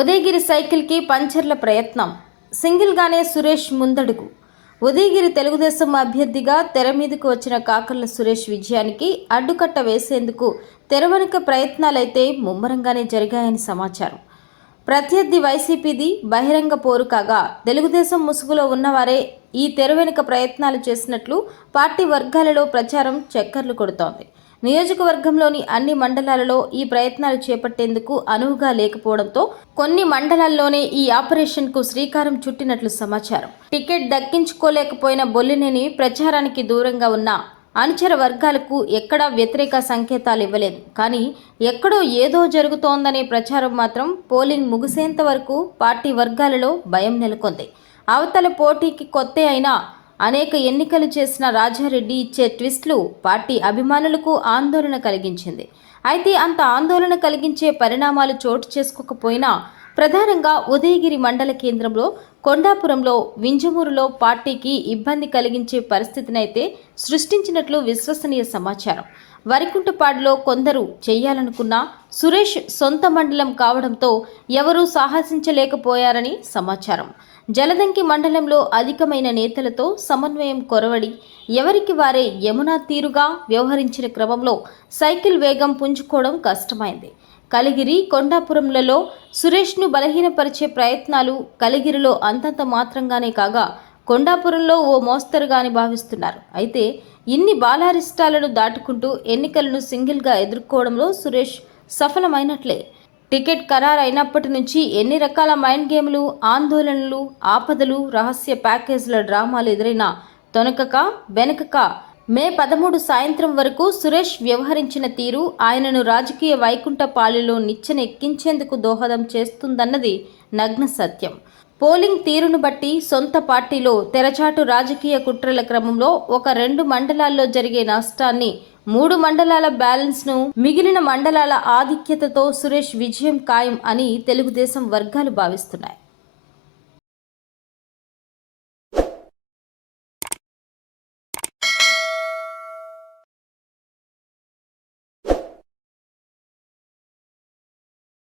ఉదయగిరి సైకిల్కి పంచర్ల ప్రయత్నం. సింగిల్గానే సురేష్ ముందడుగు. ఉదయగిరి తెలుగుదేశం అభ్యర్థిగా తెర మీదకు వచ్చిన కాకర్ల సురేష్ విజయానికి అడ్డుకట్ట వేసేందుకు తెరవెనుక ప్రయత్నాలైతే ముమ్మరంగానే జరిగాయని సమాచారం. ప్రత్యర్థి వైసీపీది బహిరంగ పోరు కాగా తెలుగుదేశం ముసుగులో ఉన్నవారే ఈ తెరవెనుక ప్రయత్నాలు చేసినట్లు పార్టీ వర్గాలలో ప్రచారం చక్కర్లు కొడుతోంది. నియోజకవర్గంలోని అన్ని మండలాలలో ఈ ప్రయత్నాలు చేపట్టేందుకు అనువుగా లేకపోవడంతో కొన్ని మండలాల్లోనే ఈ ఆపరేషన్కు శ్రీకారం చుట్టినట్లు సమాచారం. టికెట్ దక్కించుకోలేకపోయిన బొల్లినేని ప్రచారానికి దూరంగా ఉన్న అనుచర వర్గాలకు ఎక్కడా వ్యతిరేక సంకేతాలు ఇవ్వలేదు. కానీ ఎక్కడో ఏదో జరుగుతోందనే ప్రచారం మాత్రం పోలింగ్ ముగిసేంత వరకు పార్టీ వర్గాలలో భయం నెలకొంది. అవతల పోటీకి కొత్తే అయినా అనేక ఎన్నికలు చేసిన రాజారెడ్డి ఇచ్చే ట్విస్టులు పార్టీ అభిమానులకు ఆందోళన కలిగించింది. అయితే అంత ఆందోళన కలిగించే పరిణామాలు చోటు చేసుకోకపోయినా ప్రధానంగా ఉదయగిరి మండల కేంద్రంలో, కొండాపురంలో, వింజమూరులో పార్టీకి ఇబ్బంది కలిగించే పరిస్థితినైతే సృష్టించినట్లు విశ్వసనీయ సమాచారం. వరికుంటపాడులో కొందరు చేయాలనుకున్నా సురేష్ సొంత మండలం కావడంతో ఎవరూ సాహసించలేకపోయారని సమాచారం. జలదంకి మండలంలో అధికమైన నేతలతో సమన్వయం కొరవడి ఎవరికి వారే యమునా తీరుగా వ్యవహరించిన క్రమంలో సైకిల్ వేగం పుంజుకోవడం కష్టమైంది. కలిగిరి, కొండాపురంలలో సురేష్ను బలహీనపరిచే ప్రయత్నాలు కలిగిరిలో అంతంత మాత్రంగానే కాగా కొండాపురంలో ఓ మోస్తరుగాని భావిస్తున్నారు. అయితే ఇన్ని బాలారిష్టాలను దాటుకుంటూ ఎన్నికలను సింగిల్గా ఎదుర్కోవడంలో సురేష్ సఫలమైనట్లే. టికెట్ ఖరారు అయినప్పటి నుంచి ఎన్ని రకాల మైండ్ గేమ్లు, ఆందోళనలు, ఆపదలు, రహస్య ప్యాకేజీల డ్రామాలు ఎదురైనా తొనకక వెనకక మే 13 సాయంత్రం వరకు సురేష్ వ్యవహరించిన తీరు ఆయనను రాజకీయ వైకుంఠపాళిలో నిచ్చెనెక్కించేందుకు దోహదం చేస్తుందన్నది నగ్న సత్యం. పోలింగ్ తీరును బట్టి సొంత పార్టీలో తెరచాటు రాజకీయ కుట్రల క్రమంలో 1-2 మండలాల్లో జరిగే నష్టాన్ని 3 మండలాల బ్యాలెన్స్ను మిగిలిన మండలాల ఆధిక్యతతో సురేష్ విజయం ఖాయం అని తెలుగుదేశం వర్గాలు భావిస్తున్నాయి.